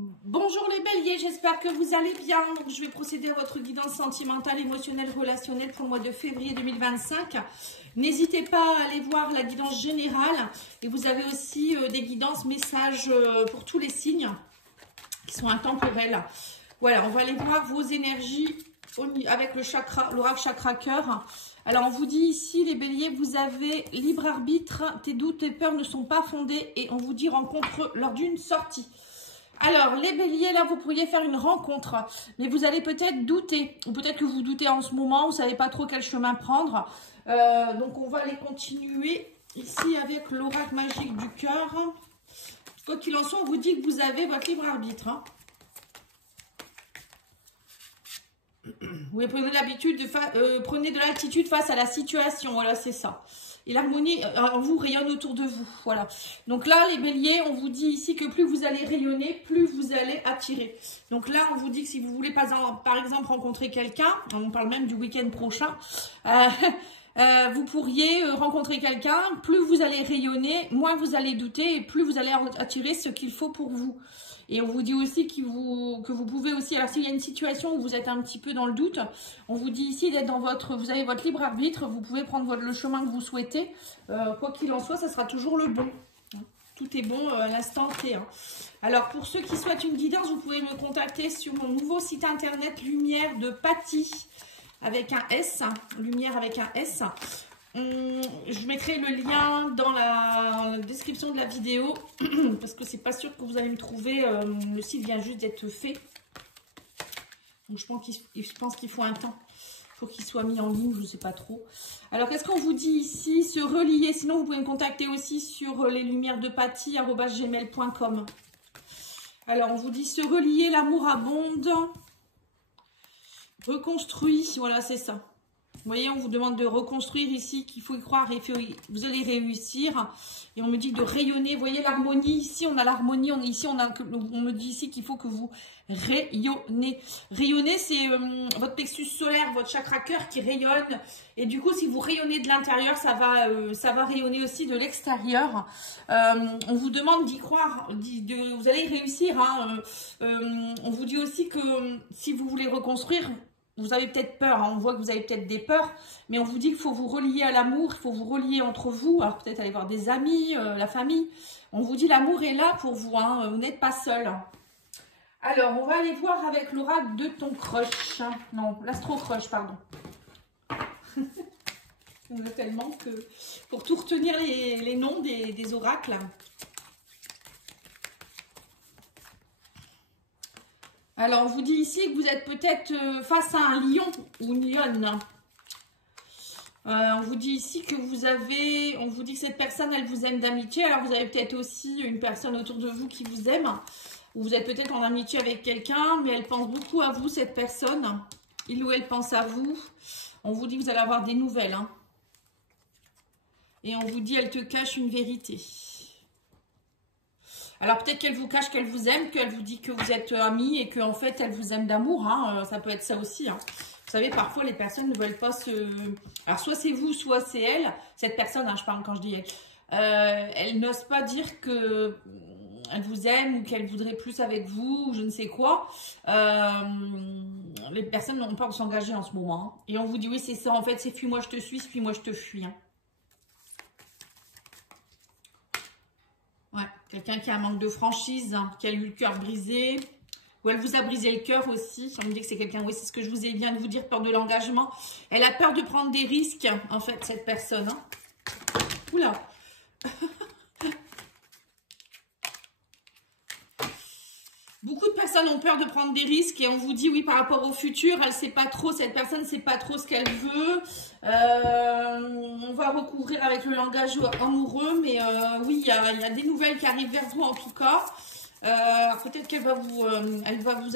Bonjour les béliers, j'espère que vous allez bien. Donc, je vais procéder à votre guidance sentimentale, émotionnelle, relationnelle pour le mois de février 2025. N'hésitez pas à aller voir la guidance générale. Et vous avez aussi des guidances messages pour tous les signes qui sont intemporels. Voilà, on va aller voir vos énergies avec le chakra, l'oracle chakra cœur. Alors, on vous dit ici, les béliers, vous avez libre arbitre. Tes doutes, tes peurs ne sont pas fondés. Et on vous dit rencontre lors d'une sortie. Alors, les béliers, là, vous pourriez faire une rencontre, mais vous allez peut-être douter, ou peut-être que vous doutez en ce moment, vous ne savez pas trop quel chemin prendre. Donc, on va aller continuer ici avec l'oracle magique du cœur. Quoi qu'il en soit, on vous dit que vous avez votre libre arbitre. Hein. Vous prenez de l'altitude face à la situation, voilà, c'est ça. Et l'harmonie en vous rayonne autour de vous, voilà. Donc là, les béliers, on vous dit ici que plus vous allez rayonner, plus vous allez attirer. Donc là, on vous dit que si vous voulez par exemple rencontrer quelqu'un, on parle même du week-end prochain, vous pourriez rencontrer quelqu'un, plus vous allez rayonner, moins vous allez douter et plus vous allez attirer ce qu'il faut pour vous. Et on vous dit aussi que vous pouvez aussi, alors s'il y a une situation où vous êtes un petit peu dans le doute, on vous dit ici d'être dans vous avez votre libre arbitre, vous pouvez prendre le chemin que vous souhaitez. Quoi qu'il en soit, ça sera toujours le bon. Tout est bon à l'instant T. Hein. Alors pour ceux qui souhaitent une guidance, vous pouvez me contacter sur mon nouveau site internet Lumière de Paty avec un S, Lumière avec un S. Je mettrai le lien dans la description de la vidéo parce que c'est pas sûr que vous allez me trouver. Le site vient juste d'être fait. Donc je pense qu'il faut un temps pour qu'il soit mis en ligne, je ne sais pas trop. Alors qu'est-ce qu'on vous dit ici? Se relier, sinon vous pouvez me contacter aussi sur leslumièresdepaty@gmail.com. Alors on vous dit se relier, l'amour abonde. Reconstruit, voilà c'est ça. Vous voyez, on vous demande de reconstruire ici, qu'il faut y croire et vous allez réussir. Et on me dit de rayonner. Vous voyez l'harmonie, ici on a l'harmonie, on me dit ici qu'il faut que vous rayonnez. Rayonner, c'est votre plexus solaire, votre chakra cœur qui rayonne. Et du coup, si vous rayonnez de l'intérieur, ça va rayonner aussi de l'extérieur. On vous demande d'y croire, vous allez réussir. Hein. On vous dit aussi que si vous voulez reconstruire, vous avez peut-être peur, hein, on voit que vous avez peut-être des peurs, mais on vous dit qu'il faut vous relier à l'amour, il faut vous relier entre vous, alors peut-être aller voir des amis, la famille. On vous dit l'amour est là pour vous, hein, vous n'êtes pas seul. Alors, on va aller voir avec l'oracle de ton crush. Non, l'astro-crush, pardon. On a tellement que pour tout retenir les noms des oracles. Alors, on vous dit ici que vous êtes peut-être face à un lion ou une lionne. On vous dit ici que on vous dit que cette personne, elle vous aime d'amitié. Alors, vous avez peut-être aussi une personne autour de vous qui vous aime. Ou vous êtes peut-être en amitié avec quelqu'un, mais elle pense beaucoup à vous, cette personne. Il ou elle pense à vous. On vous dit que vous allez avoir des nouvelles. Hein. Et on vous dit, elle te cache une vérité. Alors peut-être qu'elle vous cache qu'elle vous aime, qu'elle vous dit que vous êtes amis et qu'en fait elle vous aime d'amour, hein. Ça peut être ça aussi. Hein. Vous savez, parfois les personnes ne veulent pas se... Alors soit c'est vous, soit c'est elle, cette personne, hein, je parle quand je dis elle. Elle n'ose pas dire que elle vous aime ou qu'elle voudrait plus avec vous ou je ne sais quoi. Les personnes n'ont pas de s'engager en ce moment. Hein. Et on vous dit oui c'est ça, en fait c'est fuis-moi je te suis, fuis-moi je te fuis. Hein. Ouais, quelqu'un qui a un manque de franchise, hein, qui a eu le cœur brisé, ou elle vous a brisé le cœur aussi. On me dit que c'est quelqu'un, oui, c'est ce que je vous ai bien de vous dire, peur de l'engagement. Elle a peur de prendre des risques, en fait, cette personne. Hein. Oula. Beaucoup de personnes ont peur de prendre des risques et on vous dit oui par rapport au futur, elle sait pas trop, cette personne ne sait pas trop ce qu'elle veut. On va recouvrir avec le langage amoureux, mais oui, il y a des nouvelles qui arrivent vers vous en tout cas. Peut-être qu'elle va vous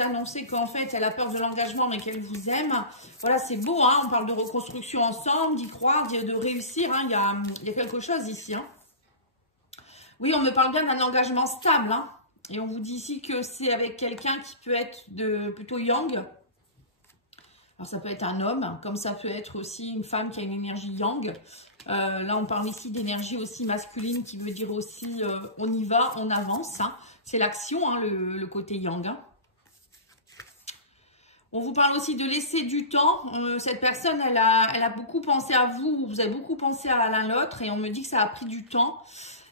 annoncer qu'en fait elle a peur de l'engagement mais qu'elle vous aime. Voilà, c'est beau, hein, on parle de reconstruction ensemble, d'y croire, de réussir, hein, il y a quelque chose ici. Hein. Oui, on me parle bien d'un engagement stable, hein. Et on vous dit ici que c'est avec quelqu'un qui peut être plutôt young. Alors ça peut être un homme, comme ça peut être aussi une femme qui a une énergie yang. Là on parle ici d'énergie aussi masculine qui veut dire aussi on y va, on avance. Hein. C'est l'action, hein, le côté yang. Hein. On vous parle aussi de laisser du temps. Cette personne, elle a beaucoup pensé à vous. Vous avez beaucoup pensé à l'un l'autre. Et on me dit que ça a pris du temps.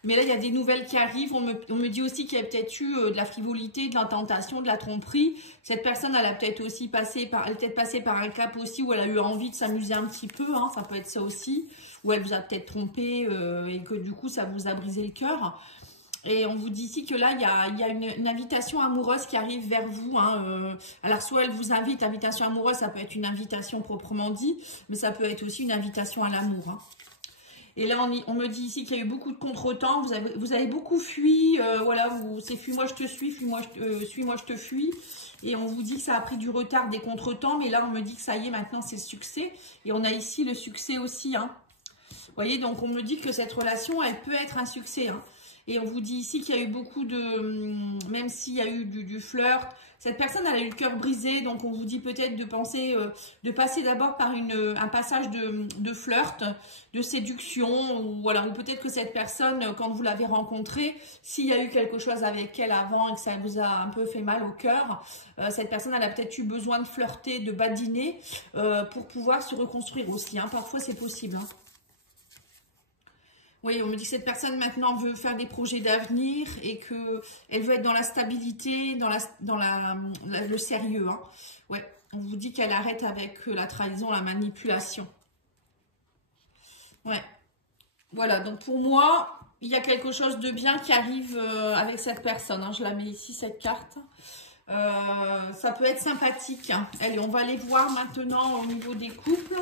Mais là, il y a des nouvelles qui arrivent. On me dit aussi qu'il y a peut-être eu de la frivolité, de la tentation, de la tromperie. Cette personne, elle a peut-être aussi passé par un cap aussi où elle a eu envie de s'amuser un petit peu. Hein, ça peut être ça aussi. Ou elle vous a peut-être trompé et que du coup, ça vous a brisé le cœur. Et on vous dit ici que là, il y a une invitation amoureuse qui arrive vers vous. Hein. Alors, soit elle vous invite, invitation amoureuse, ça peut être une invitation proprement dit, mais ça peut être aussi une invitation à l'amour. Hein. Et là, on me dit ici qu'il y a eu beaucoup de contretemps, vous avez beaucoup fui, voilà, c'est fuis-moi, je te suis, suis-moi, je te fuis. Et on vous dit que ça a pris du retard, des contretemps, mais là, on me dit que ça y est, maintenant, c'est le succès. Et on a ici le succès aussi. Hein. Vous voyez, donc on me dit que cette relation, elle peut être un succès. Hein. Et on vous dit ici qu'il y a eu beaucoup de... Même s'il y a eu du flirt, cette personne, elle a eu le cœur brisé. Donc, on vous dit peut-être de penser, de passer d'abord par un passage de flirt, de séduction. Ou peut-être que cette personne, quand vous l'avez rencontrée, s'il y a eu quelque chose avec elle avant et que ça vous a un peu fait mal au cœur, cette personne, elle a peut-être eu besoin de flirter, de badiner pour pouvoir se reconstruire aussi. Hein. Parfois, c'est possible. Hein. Oui, on me dit que cette personne maintenant veut faire des projets d'avenir et qu'elle veut être dans la stabilité, dans le sérieux. Hein. Ouais, on vous dit qu'elle arrête avec la trahison, la manipulation. Ouais, voilà, donc pour moi, il y a quelque chose de bien qui arrive avec cette personne. Hein. Je la mets ici, cette carte. Ça peut être sympathique. Hein. Allez, on va aller voir maintenant au niveau des couples.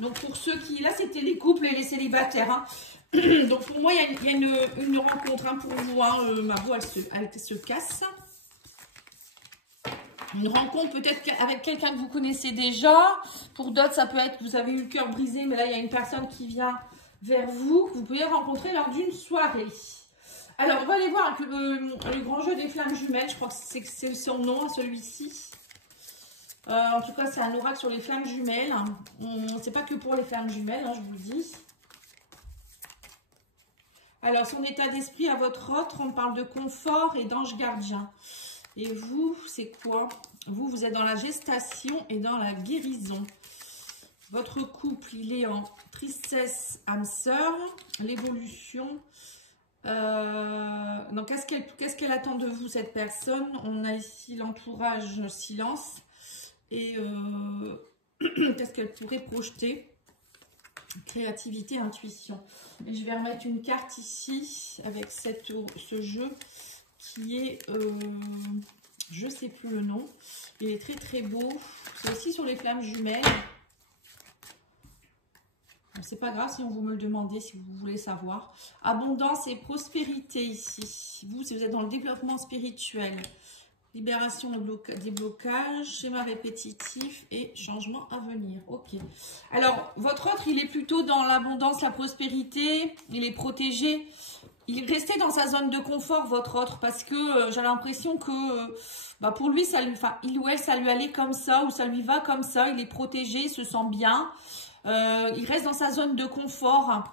Donc pour ceux qui... Là, c'était les couples et les célibataires. Hein. Donc pour moi, il y a une rencontre hein, pour vous. Hein. Ma voix, elle se casse. Une rencontre peut-être avec quelqu'un que vous connaissez déjà. Pour d'autres, ça peut être, vous avez eu le cœur brisé, mais là, il y a une personne qui vient vers vous, que vous pouvez rencontrer lors d'une soirée. Alors, on va aller voir avec le grand jeu des flammes jumelles. Je crois que c'est son nom, celui-ci. En tout cas, c'est un oracle sur les flammes jumelles. C'est pas que pour les flammes jumelles, hein, je vous le dis. Alors, son état d'esprit à votre autre, on parle de confort et d'ange gardien. Et vous, c'est quoi? Vous êtes dans la gestation et dans la guérison. Votre couple, il est en tristesse, âme sœur, l'évolution. Donc, qu'est-ce qu'elle attend de vous, cette personne? On a ici l'entourage, silence. Et qu'est-ce qu'elle pourrait projeter? Créativité, intuition. Et je vais remettre une carte ici avec ce jeu qui est, je ne sais plus le nom. Il est très très beau. C'est aussi sur les flammes jumelles. Bon, c'est pas grave si on vous me le demandez, si vous voulez savoir. Abondance et prospérité ici. Vous, si vous êtes dans le développement spirituel. Libération des blocages, schéma répétitif et changement à venir. Ok. Alors, votre autre, il est plutôt dans l'abondance, la prospérité. Il est protégé. Il est resté dans sa zone de confort, votre autre, parce que j'ai l'impression que pour lui, il ou elle, ça lui allait comme ça, ou ça lui va comme ça. Il est protégé, il se sent bien. Il reste dans sa zone de confort.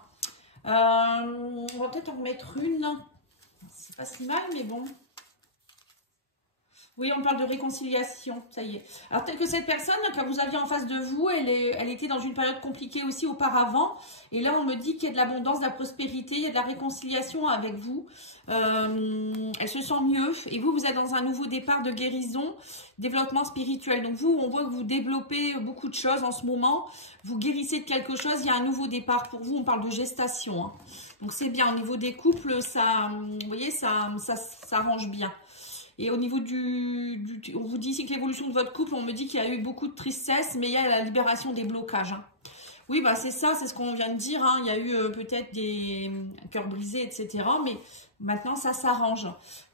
On va peut-être en remettre une. C'est pas si mal, mais bon. Oui, on parle de réconciliation, ça y est. Alors, peut-être que cette personne, quand vous aviez en face de vous, elle était dans une période compliquée aussi auparavant. Et là, on me dit qu'il y a de l'abondance, de la prospérité, il y a de la réconciliation avec vous. Elle se sent mieux. Et vous, vous êtes dans un nouveau départ de guérison, développement spirituel. Donc, vous, on voit que vous développez beaucoup de choses en ce moment. Vous guérissez de quelque chose, il y a un nouveau départ pour vous. On parle de gestation. Hein. Donc, c'est bien. Au niveau des couples, ça, vous voyez, ça arrange bien. Et au niveau on vous dit ici que l'évolution de votre couple, on me dit qu'il y a eu beaucoup de tristesse, mais il y a la libération des blocages. Hein. Oui, c'est ça, c'est ce qu'on vient de dire. Hein. Il y a eu peut-être des cœurs brisés, etc. Mais maintenant, ça s'arrange.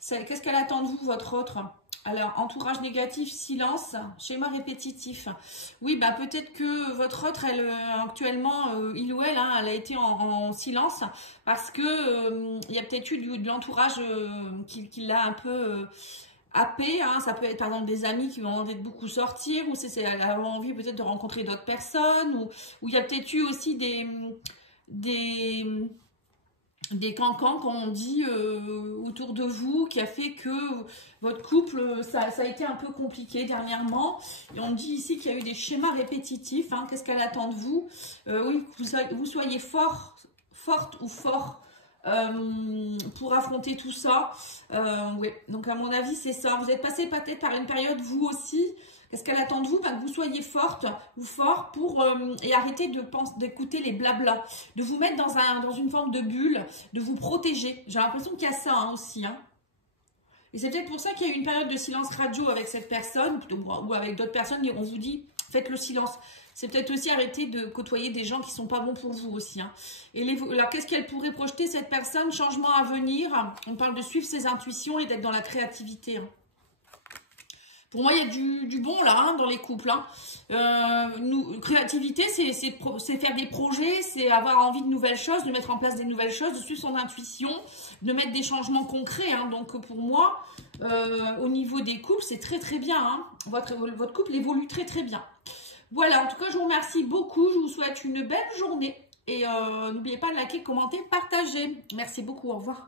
Qu'est-ce qu'elle attend de vous, votre autre? Alors, entourage négatif, silence, schéma répétitif. Oui, peut-être que votre autre, actuellement, il ou elle, hein, elle a été en silence parce que il y a peut-être eu de l'entourage qui l'a un peu happé, hein, ça peut être par exemple des amis qui ont envie de beaucoup sortir, ou c'est avoir envie peut-être de rencontrer d'autres personnes, ou il y a peut-être eu aussi des cancans, comme on dit, autour de vous, qui a fait que votre couple, ça a été un peu compliqué dernièrement. Et on dit ici qu'il y a eu des schémas répétitifs. Hein. Qu'est-ce qu'elle attend de vous? Oui, que vous soyez forte ou fort pour affronter tout ça. Oui, donc à mon avis, c'est ça. Vous êtes passé peut-être par une période, vous aussi. Qu'est-ce qu'elle attend de vous? Que vous soyez forte ou fort pour et arrêter d'écouter les blablas, de vous mettre dans une forme de bulle, de vous protéger. J'ai l'impression qu'il y a ça hein, aussi. Hein. Et c'est peut-être pour ça qu'il y a eu une période de silence radio avec cette personne ou avec d'autres personnes. Et on vous dit, faites le silence. C'est peut-être aussi arrêter de côtoyer des gens qui ne sont pas bons pour vous aussi. Hein. Et alors, qu'est-ce qu'elle pourrait projeter, cette personne? Changement à venir. On parle de suivre ses intuitions et d'être dans la créativité. Hein. Pour moi, il y a du bon là, hein, dans les couples. Hein. Créativité, c'est faire des projets, c'est avoir envie de nouvelles choses, de mettre en place des nouvelles choses, de suivre son intuition, de mettre des changements concrets. Hein. Donc, pour moi, au niveau des couples, c'est très très bien. Hein. Votre couple évolue très très bien. Voilà, en tout cas, je vous remercie beaucoup. Je vous souhaite une belle journée. Et n'oubliez pas de liker, commenter, partager. Merci beaucoup, au revoir.